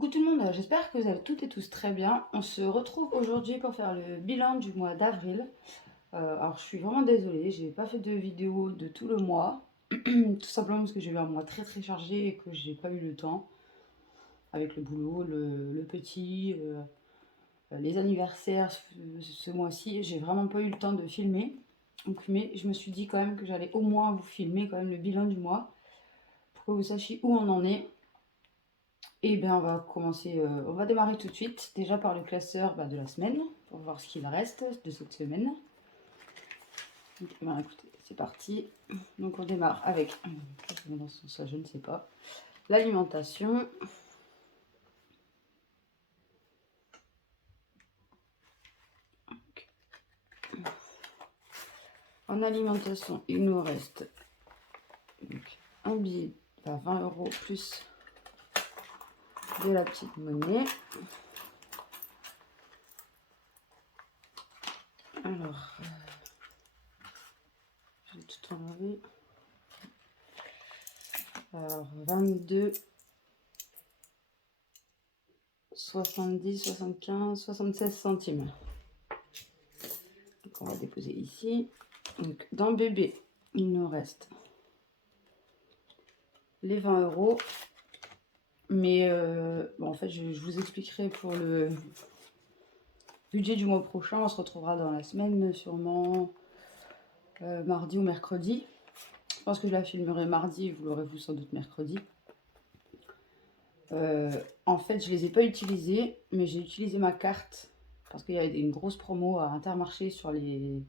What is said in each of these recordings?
Coucou tout le monde, j'espère que vous allez toutes et tous très bien. On se retrouve aujourd'hui pour faire le bilan du mois d'avril. Alors je suis vraiment désolée, j'ai pas fait de vidéo de tout le mois. Tout simplement parce que j'ai eu un mois très chargé et que j'ai pas eu le temps. Avec le boulot, le petit, les anniversaires ce mois-ci, j'ai vraiment pas eu le temps de filmer. Donc, mais je me suis dit quand même que j'allais au moins vous filmer quand même le bilan du mois. Pour que vous sachiez où on en est. Et bien, on va commencer, on va démarrer tout de suite, déjà par le classeur de la semaine, pour voir ce qu'il reste de cette semaine. Donc, écoutez, c'est parti. Donc, on démarre avec, dans ce sens, je ne sais pas, l'alimentation. En alimentation, il nous reste donc, un billet à 20 € plus de la petite monnaie. Alors, je vais tout enlever. Alors, 22, 70, 75, 76 centimes. Donc, on va déposer ici. Donc, dans bébé, il nous reste les 20 €. Mais bon, en fait, je vous expliquerai pour le budget du mois prochain. On se retrouvera dans la semaine, sûrement mardi ou mercredi. Je pense que je la filmerai mardi et vous l'aurez vous sans doute mercredi. En fait, je les ai pas utilisés, mais j'ai utilisé ma carte parce qu'il y avait une grosse promo à Intermarché sur les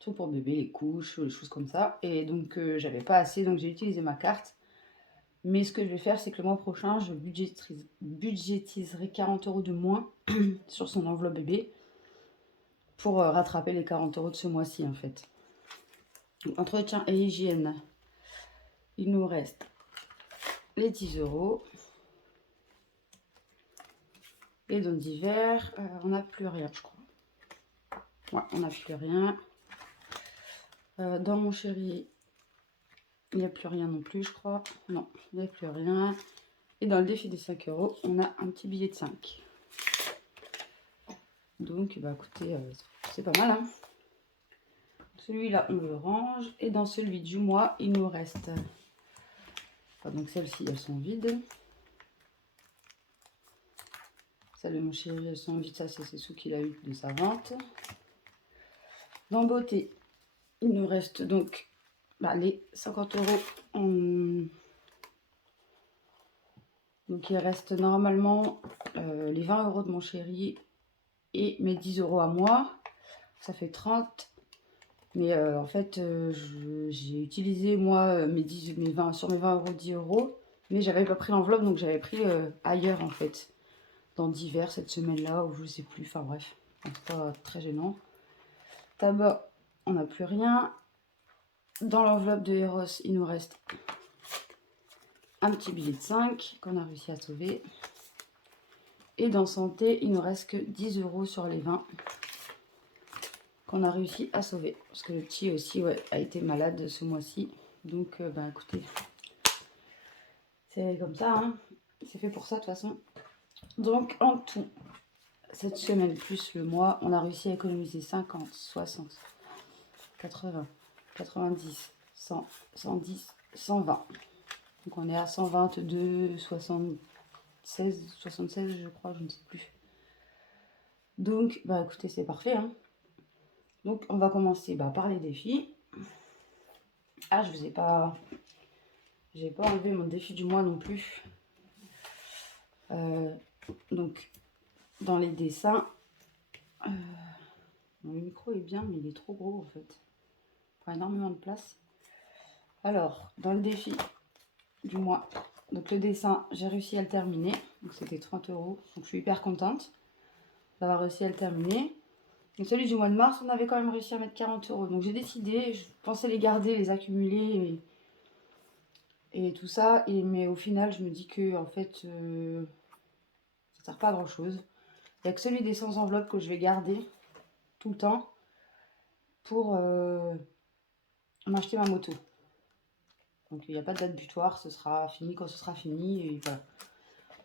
trucs pour bébé, les couches, les choses comme ça. Et donc, j'avais pas assez, donc j'ai utilisé ma carte. Mais ce que je vais faire, c'est que le mois prochain, je budgétiserai 40 € de moins sur son enveloppe bébé pour rattraper les 40 € de ce mois-ci, en fait. Donc, entretien et hygiène, il nous reste les 10 €. Et dans divers, on n'a plus rien, je crois. Ouais, on n'a plus rien. Dans mon chéri, il n'y a plus rien non plus, je crois. Non, il n'y a plus rien. Et dans le défi des 5 €, on a un petit billet de 5. Donc, écoutez, c'est pas mal, hein. Celui-là, on le range. Et dans celui du mois, il nous reste... donc, celles-ci, elles sont vides. Celles de mon chéri, elles sont vides. Ça, c'est ses sous qu'il a eu de sa vente. Dans beauté, il nous reste donc les 50 €. Donc, il reste normalement les 20 € de mon chéri et mes 10 € à moi. Ça fait 30. Mais en fait, j'ai utilisé moi sur mes 20 €, 10 €. Mais j'avais pas pris l'enveloppe, donc j'avais pris ailleurs en fait. Dans divers cette semaine-là, ou je sais plus. Enfin bref, c'est pas très gênant. Tabac, on n'a plus rien. Dans l'enveloppe de Eros, il nous reste un petit billet de 5 qu'on a réussi à sauver. Et dans santé, il nous reste que 10 € sur les 20 qu'on a réussi à sauver. Parce que le petit aussi a été malade ce mois-ci. Donc, écoutez, c'est comme ça, hein. C'est fait pour ça de toute façon. Donc, en tout, cette semaine plus le mois, on a réussi à économiser 50, 60, 80, 90, 100, 110, 120. Donc, on est à 122, 76, 76, je crois, je ne sais plus. Donc, écoutez, c'est parfait, hein. Donc, on va commencer par les défis. Ah, je vous ai pas... J'ai pas enlevé mon défi du mois non plus. Donc, dans les dessins, le micro est bien, mais il est trop gros en fait. Il prend énormément de place. Alors, dans le défi du mois, donc le dessin, j'ai réussi à le terminer. Donc, c'était 30 €. Donc, je suis hyper contente d'avoir réussi à le terminer. Et celui du mois de mars, on avait quand même réussi à mettre 40 €. Donc, j'ai décidé, je pensais les garder, les accumuler et tout ça. Mais au final, je me dis que en fait, ça ne sert pas à grand chose. Il n'y a que celui des sans enveloppe que je vais garder tout le temps pour m'acheter ma moto. Donc il n'y a pas de date butoir, ce sera fini quand ce sera fini. Et voilà.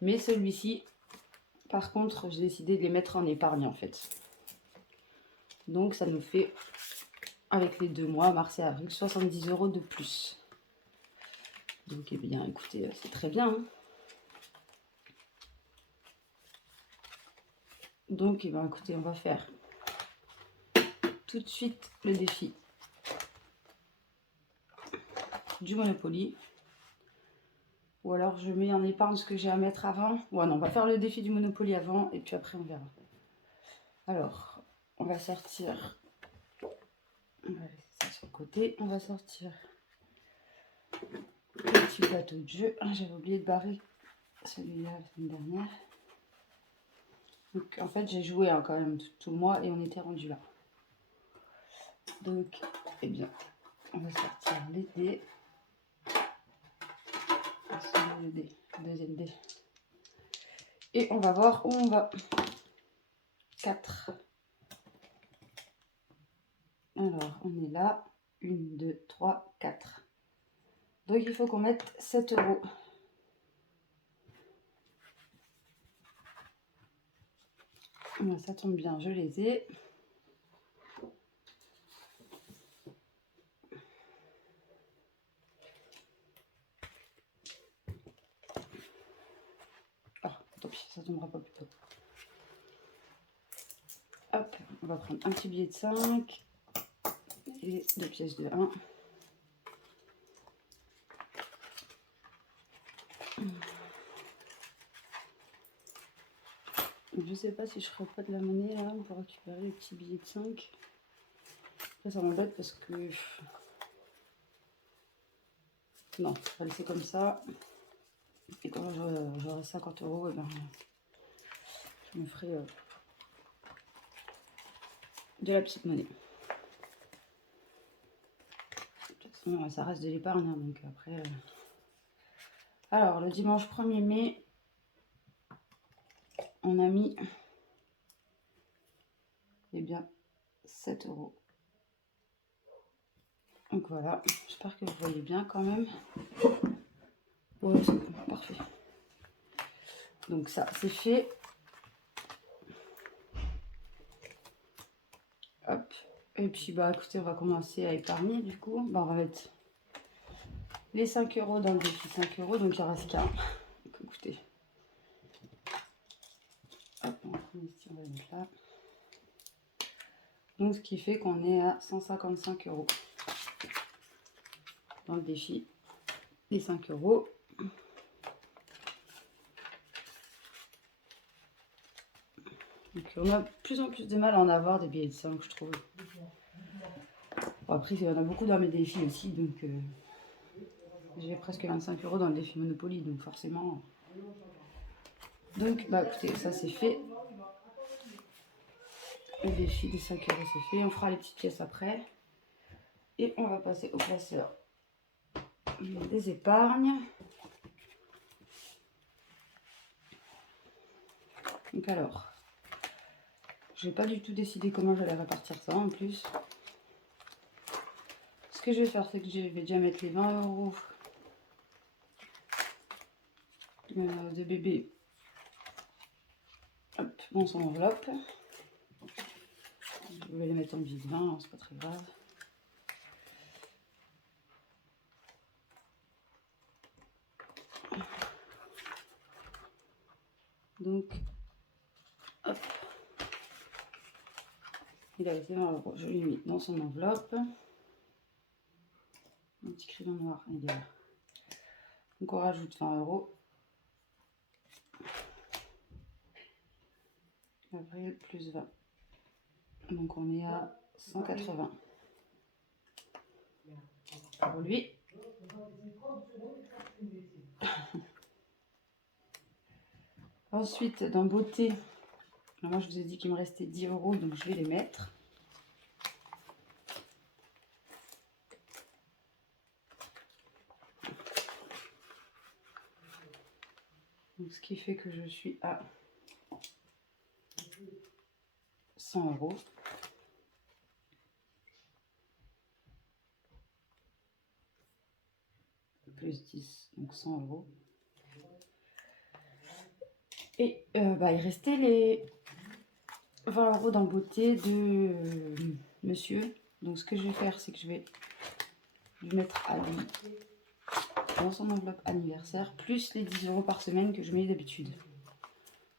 Mais celui-ci, par contre, j'ai décidé de les mettre en épargne en fait. Donc ça nous fait, avec les 2 mois, mars et avril, 70 € de plus. Donc eh bien écoutez, c'est très bien. Hein. Donc eh bien, écoutez, on va faire tout de suite le défi du Monopoly. Ou alors je mets en épargne ce que j'ai à mettre avant. Ouais non, on va faire le défi du Monopoly avant et puis après on verra. Alors, on va sortir. On va laisser ça sur le côté. On va sortir le petit plateau de jeu. Ah, j'avais oublié de barrer celui-là la semaine dernière. Donc en fait j'ai joué hein, quand même tout le mois et on était rendu là. Donc, eh bien, on va sortir les dés. Le dé, le deuxième dé. Et on va voir où on va. 4. Alors, on est là. 1, 2, 3, 4. Donc, il faut qu'on mette 7 €. Ça tombe bien, je les ai. Ah, tant pis, ça tombera pas plus tôt. Hop, on va prendre un petit billet de 5 et 2 pièces de 1. Je sais pas si je ferai pas de la monnaie là pour récupérer les petits billets de 5. Après, ça m'embête parce que... Non, on va laisser comme ça. Et quand j'aurai 50 €, eh ben, je me ferai de la petite monnaie. De toute façon, ça reste de l'épargne, hein, donc après... Alors, le dimanche 1er mai, on a mis... Eh bien, 7 €. Donc voilà, j'espère que vous voyez bien quand même. Ouais, c'est bon, parfait. Donc ça, c'est fait. Hop. Et puis, bah écoutez, on va commencer à épargner du coup. Bah, on va mettre les 5 € dans le défi 5 €, donc il en reste qu'un. Donc écoutez. Hop, on va prendre ici, on va le mettre là. Donc ce qui fait qu'on est à 155 € dans le défi des 5 €. Donc on a de plus en plus de mal à en avoir des billets de 5, je trouve. Bon, après, il y en a beaucoup dans mes défis aussi, donc j'ai presque 25 € dans le défi Monopoly, donc forcément. Donc, bah écoutez, ça c'est fait. Le défi des 5 € c'est fait. On fera les petites pièces après. Et on va passer au placeur des épargnes. Donc alors, je n'ai pas du tout décidé comment j'allais répartir ça en plus. Ce que je vais faire, c'est que je vais déjà mettre les 20 € de bébé hop, dans son enveloppe. Je vais les mettre en billet de 20, c'est pas très grave. Donc, hop. Il a été 20 €. Je l'ai mis dans son enveloppe. Un petit crayon noir, il est là. Donc on rajoute 20 €. Avril plus 20. Donc on est à 180 pour lui. Ensuite, dans beauté, moi je vous ai dit qu'il me restait 10 €, donc je vais les mettre. Donc, ce qui fait que je suis à 100 €. Plus 10, donc 100 €. Et bah, il restait les 20 € dans beauté de monsieur. Donc ce que je vais faire, c'est que je vais lui mettre à lui dans son enveloppe anniversaire, plus les 10 € par semaine que je mets d'habitude.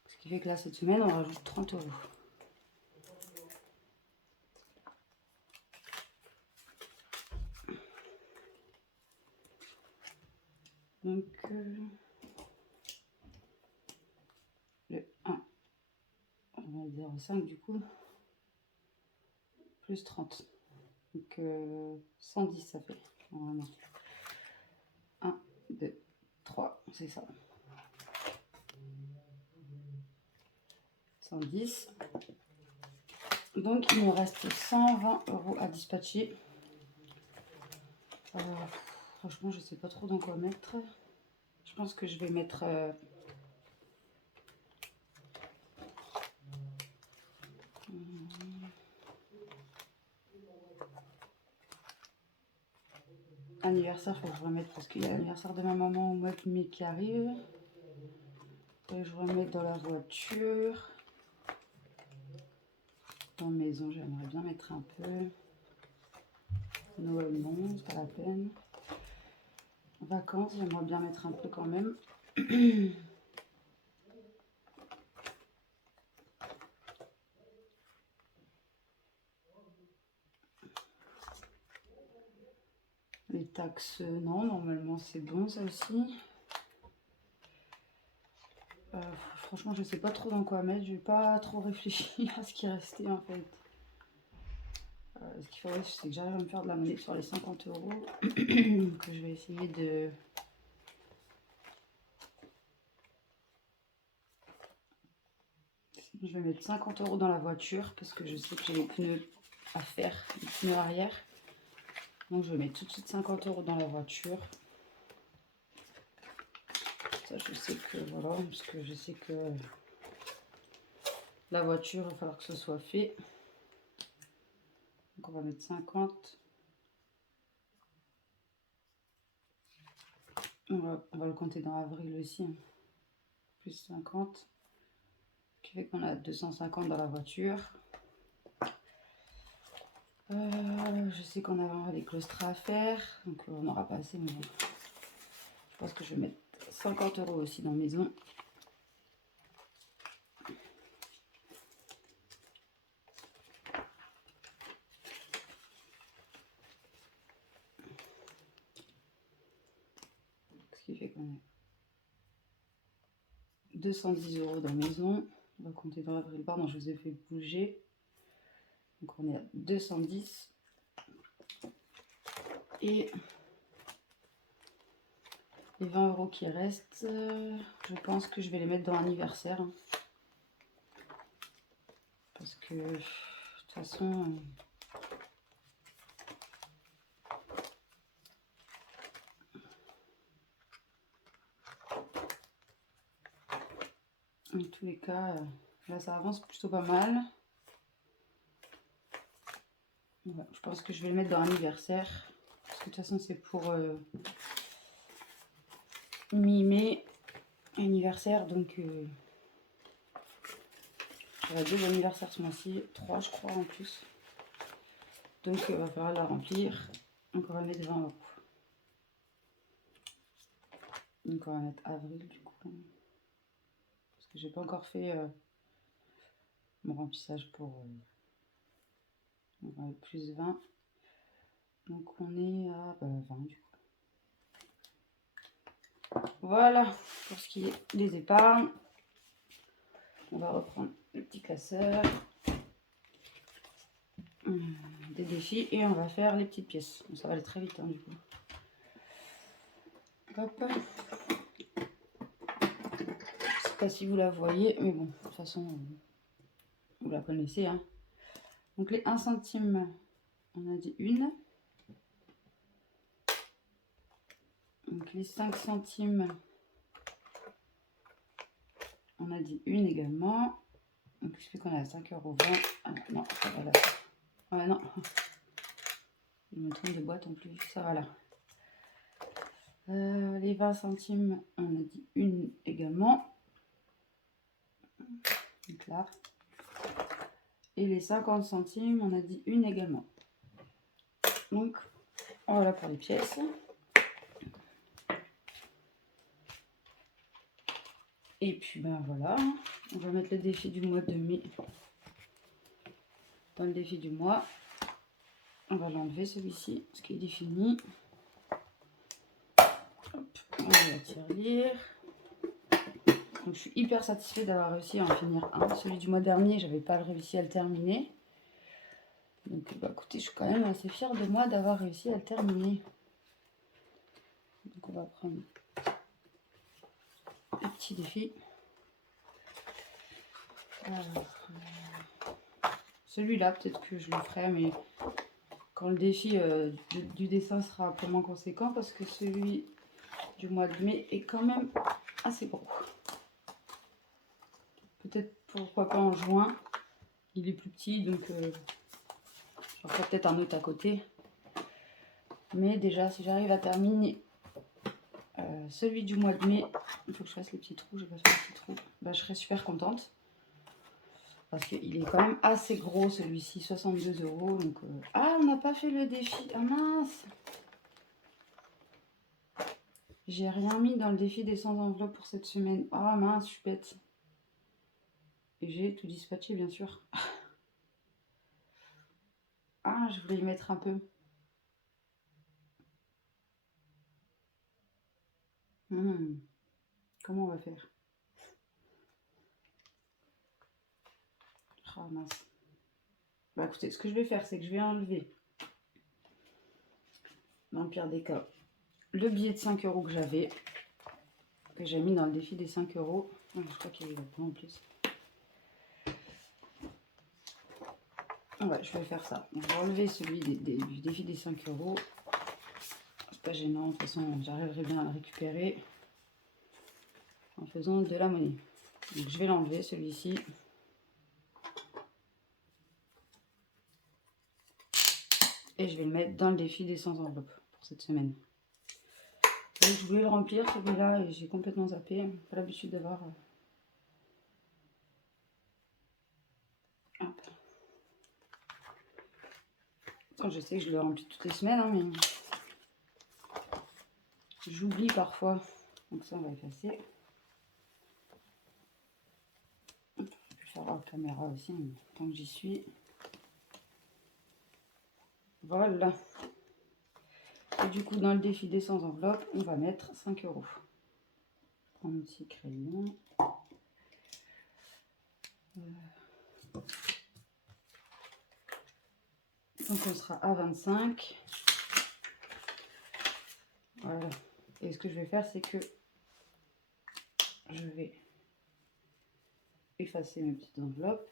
Ce qui fait que là, cette semaine, on rajoute 30 €. Donc, le 1, on va dire 5 du coup, plus 30. Donc, 110 ça fait, normalement. 1, 2, 3, c'est ça. 110. Donc, il me reste 120 € à dispatcher. Franchement, je sais pas trop dans quoi mettre. Je pense que je vais mettre... anniversaire, il faut que je remette parce qu'il y a l'anniversaire de ma maman au mois de mai qui arrive. Et je remets dans la voiture. Dans la maison, j'aimerais bien mettre un peu. Noël, non, c'est pas la peine. Vacances, j'aimerais bien mettre un peu quand même. Les taxes, non, normalement c'est bon ça aussi. Franchement, je sais pas trop dans quoi mettre. Je vais pas trop réfléchir à ce qui restait en fait. Ce qu'il faudrait, c'est que j'arrive à me faire de la monnaie sur les 50 €. Que je vais essayer de... Je vais mettre 50 € dans la voiture parce que je sais que j'ai les pneus à faire, les pneus arrière. Donc je vais mettre tout de suite 50 € dans la voiture. Ça je sais que voilà, parce que je sais que la voiture, il va falloir que ce soit fait. Donc on va mettre 50. On va le compter dans avril aussi. Hein. Plus 50. Ce qui fait qu'on a 250 dans la voiture. Je sais qu'on a des claustras à faire. Donc on n'aura pas assez, mais bon. Je pense que je vais mettre 50 € aussi dans la maison. Ce qui fait qu'on a 210 € dans la maison. On va compter dans l'avril. Pardon, je vous ai fait bouger. Donc on est à 210. Et les 20 € qui restent, je pense que je vais les mettre dans l'anniversaire. Hein. Parce que de toute façon... en tous les cas, là ça avance plutôt pas mal. Ouais, je pense que je vais le mettre dans l'anniversaire. Parce que de toute façon c'est pour mi-mai anniversaire. Donc j'aurai 2 anniversaires ce mois-ci. 3 je crois en plus. Donc il va falloir la remplir. Donc on va mettre 20 €. Donc on va mettre avril du coup. Parce que j'ai pas encore fait mon remplissage pour... on va mettre plus 20. Donc on est à 20 du coup. Voilà pour ce qui est des épargnes. On va reprendre le petit classeur. Des défis et on va faire les petites pièces. Ça va aller très vite hein, du coup. Hop. Je sais pas si vous la voyez, mais bon, de toute façon, vous la connaissez. Hein. Donc les 1 centime, on a dit une. Donc les 5 centimes, on a dit une également. Donc ce qui fait qu'on a 5,20 €. Ah non, ça va là. Ah non. Je me trompe de boîte en plus, ça va là. Les 20 centimes, on a dit une également. Donc là. Et les 50 centimes, on a dit une également. Donc, voilà pour les pièces. Et puis, ben voilà. On va mettre le défi du mois de mai. Dans le défi du mois. On va l'enlever celui-ci, parce qu'il est fini. Hop, on va la tirelire. Donc, je suis hyper satisfaite d'avoir réussi à en finir un. Celui du mois dernier, j'avais pas réussi à le terminer. Donc, bah, écoutez, je suis quand même assez fière de moi d'avoir réussi à le terminer. Donc, on va prendre le petit défi. Alors, celui-là, peut-être que je le ferai, mais quand le défi du dessin sera un peu moins conséquent, parce que celui du mois de mai est quand même assez gros. Peut-être pourquoi pas en juin. Il est plus petit, donc j'en ferai peut-être un autre à côté. Mais déjà, si j'arrive à terminer celui du mois de mai, il faut que je fasse les petits trous. J'ai pas fait les petits trous. Bah, je serai super contente. Parce qu'il est quand même assez gros celui-ci, 62 €. Donc, ah, on n'a pas fait le défi. Ah mince! J'ai rien mis dans le défi des 100 enveloppes pour cette semaine. Ah mince, je suis bête. Et j'ai tout dispatché, bien sûr. Ah, je voulais y mettre un peu. Comment on va faire? Ah mince. Bah écoutez, ce que je vais faire, c'est que je vais enlever, dans le pire des cas, le billet de 5 € que j'avais, que j'ai mis dans le défi des 5 €. Ah, je crois qu'il y a eu là-dedans en plus. Ouais, je vais faire ça. On va enlever celui du défi des 5 €. C'est pas gênant, de toute façon, j'arriverai bien à le récupérer en faisant de la monnaie. Donc je vais l'enlever, celui-ci. Et je vais le mettre dans le défi des 100 enveloppes pour cette semaine. Et je voulais le remplir celui-là et j'ai complètement zappé. Pas l'habitude d'avoir... Je sais que je le remplis toutes les semaines, hein, mais j'oublie parfois. Donc ça, on va effacer. Je vais faire la caméra aussi, mais tant que j'y suis. Voilà. Et du coup, dans le défi des 100 enveloppes, on va mettre 5 €. Un petit crayon. Donc on sera à 25. Voilà. Et ce que je vais faire, c'est que je vais effacer mes petites enveloppes.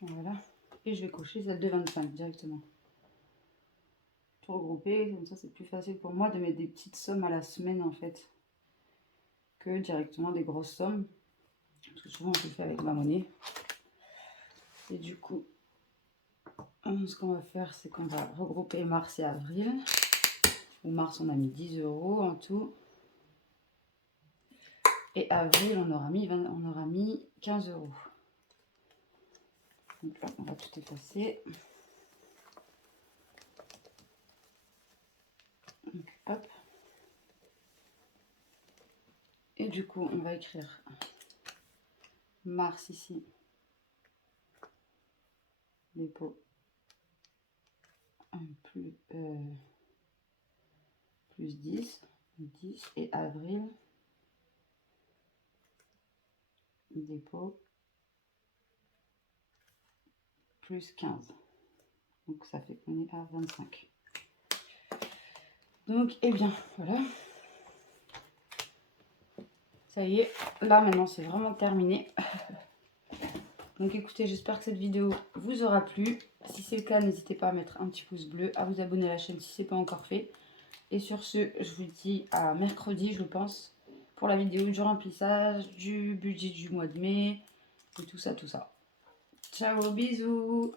Voilà. Et je vais cocher celle de 25 directement. Tout regrouper, comme ça c'est plus facile pour moi de mettre des petites sommes à la semaine en fait, que directement des grosses sommes. Parce que souvent je le fais avec ma monnaie. Et du coup, ce qu'on va faire, c'est qu'on va regrouper mars et avril. Au mars, on a mis 10 € en tout. Et avril, on aura mis 15 €. Donc là, on va tout effacer. Donc, hop. Et du coup, on va écrire mars ici. Dépôt. Plus 10. Et avril. Dépôt. Plus 15. Donc ça fait qu'on est à 25. Donc, eh bien, voilà. Ça y est, là maintenant c'est vraiment terminé. Donc écoutez, j'espère que cette vidéo vous aura plu. Si c'est le cas, n'hésitez pas à mettre un petit pouce bleu, à vous abonner à la chaîne si ce n'est pas encore fait. Et sur ce, je vous dis à mercredi, je pense, pour la vidéo du remplissage, du budget du mois de mai, et tout ça, tout ça. Ciao, bisous.